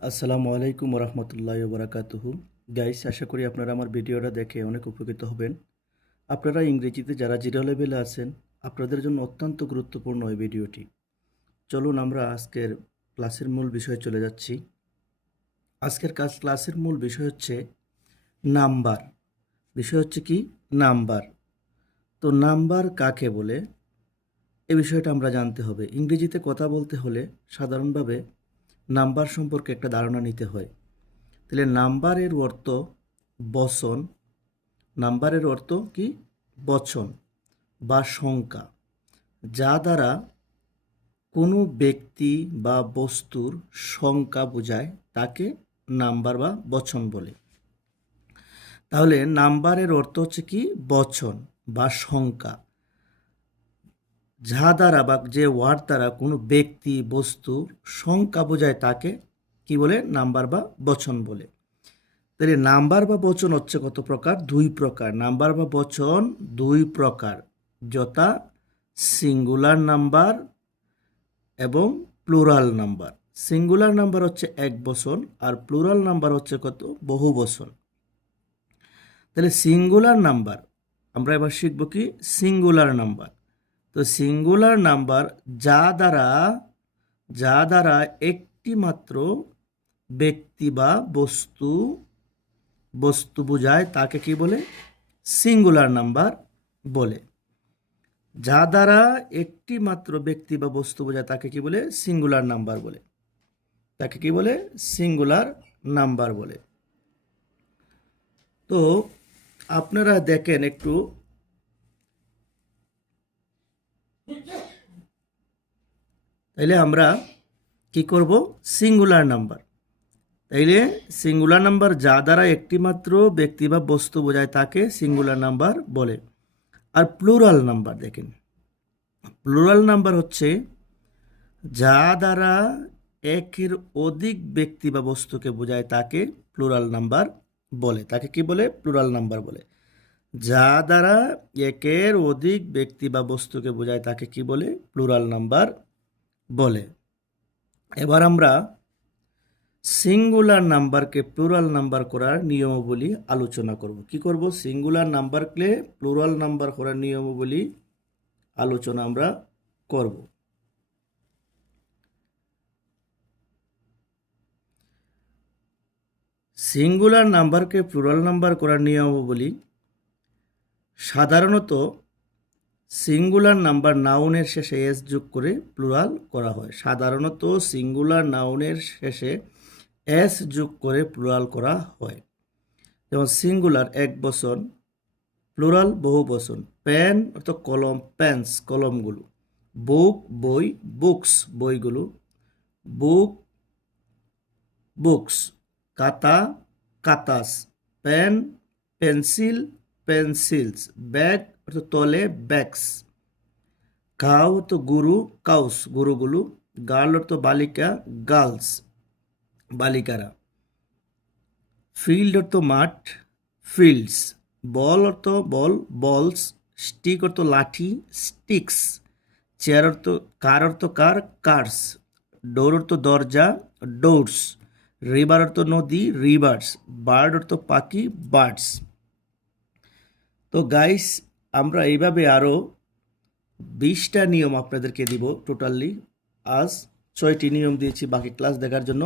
আসসালামু আলাইকুম রহমতুল্লাহ বারাকাতুহু। গাইস, আশা করি আপনারা আমার ভিডিওটা দেখে অনেক উপকৃত হবেন। আপনারা ইংরেজিতে যারা জিরো লেভেলে আছেন, আপনাদের জন্য অত্যন্ত গুরুত্বপূর্ণ এই ভিডিওটি। চলুন আমরা আজকের ক্লাসের মূল বিষয়ে চলে যাচ্ছি। আজকের ক্লাসের মূল বিষয় হচ্ছে নাম্বার। বিষয় হচ্ছে কি? নাম্বার। তো নাম্বার কাকে বলে, এ বিষয়টা আমরা জানতে হবে। ইংরেজিতে কথা বলতে হলে সাধারণভাবে নাম্বার সম্পর্কে একটা ধারণা নিতে হয়। তাহলে নাম্বারের অর্থ বচন। নাম্বারের অর্থ কি? বচন বা সংখ্যা, যা দ্বারা কোনো ব্যক্তি বা বস্তুর সংখ্যা বোঝায় তাকে নাম্বার বা বচন বলে। তাহলে নাম্বারের অর্থ হচ্ছে কি? বচন বা সংখ্যা, যা দ্বারা বা যে ওয়ার্ড দ্বারা কোনো ব্যক্তি বস্তুর সংখ্যা বোঝায় তাকে কি বলে? নাম্বার বা বচন বলে। তাহলে নাম্বার বা বচন হচ্ছে কত প্রকার? দুই প্রকার। নাম্বার বা বচন দুই প্রকার, যথা সিঙ্গুলার নাম্বার এবং প্লুরাল নাম্বার। সিঙ্গুলার নাম্বার হচ্ছে এক বচন আর প্লুরাল নাম্বার হচ্ছে কত? বহু বচন। তাহলে সিঙ্গুলার নাম্বার আমরা এবার শিখব কি? Singular number. তো সিঙ্গুলার নাম্বার যা দ্বারা একটি মাত্র ব্যক্তি বা বস্তু বোঝায় তাকে কি বলে? সিঙ্গুলার নাম্বার বলে। যা দ্বারা একটি মাত্র ব্যক্তি বা বস্তু বোঝায় তাকে কি বলে? সিঙ্গুলার নাম্বার বলে। তাকে কি বলে? সিঙ্গুলার নাম্বার বলে। তো আপনারা দেখেন একটু, তাইলে আমরা কি করব? Singular number. তাইলে সিঙ্গুলার নাম্বার যা দ্বারা একটি মাত্র ব্যক্তি বা বস্তু বোঝায় তাকে সিঙ্গুলার নাম্বার বলে। আর প্লুরাল নাম্বার দেখেন, প্লুরাল নাম্বার হচ্ছে যা দ্বারা একের অধিক ব্যক্তি বা বস্তুকে বোঝায় তাকে প্লুরাল নাম্বার বলে। তাকে কি বলে? প্লুরাল নাম্বার বলে। যা দ্বারা একের অধিক ব্যক্তি বা বস্তুকে বোঝায় তাকে কি বলে? প্লুরাল নাম্বার বলে। এবার আমরা সিঙ্গুলার নাম্বারকে প্লুরাল নাম্বার করার নিয়মাবলী আলোচনা করব। কি করব? সিঙ্গুলার নাম্বারকে প্লুরাল নাম্বার করার নিয়মাবলী আলোচনা আমরা করব। সিঙ্গুলার নাম্বারকে প্লুরাল নাম্বার করার নিয়মাবলী: সাধারণত সিঙ্গুলার নাম্বার নাউনের শেষে এস যোগ করে প্লুরাল করা হয়। সাধারণত সিঙ্গুলার নাউনের শেষে এস যোগ করে প্লুরাল করা হয়। যেমন সিঙ্গুলার এক বচন, প্লুরাল বহু বচন। পেন অর্থাৎ কলম, পেন্স কলমগুলো। বুক বই, বুকস বইগুলো। Book books. কাতা কাতাস। Pen pencil, pencils. ব্যাগ অর্থাৎ তলে, ব্যাগস। কাউ অর্থ গুরু, কাউস গুরুগুলো। গার্ল অর্থ বালিকা, গার্লস বালিকারা। ফিল্ড অর্থ মাঠ, ফিল্ডস। বল অর্থ বল, বলস। স্টিক অর্থ লাঠি, স্টিক্স। চেয়ার অর্থ কার, কার্স। ডোর অর্থ দরজা, ডোরস। রিভার অর্থ নদী, রিভার্স। বার্ড অর্থ পাখি, বার্ডস। তো গাইস, আমরা এইভাবে আরও 20টা নিয়ম আপনাদেরকে দিব। টোটালি আজ 6টি নিয়ম দিয়েছি। বাকি ক্লাস দেখার জন্য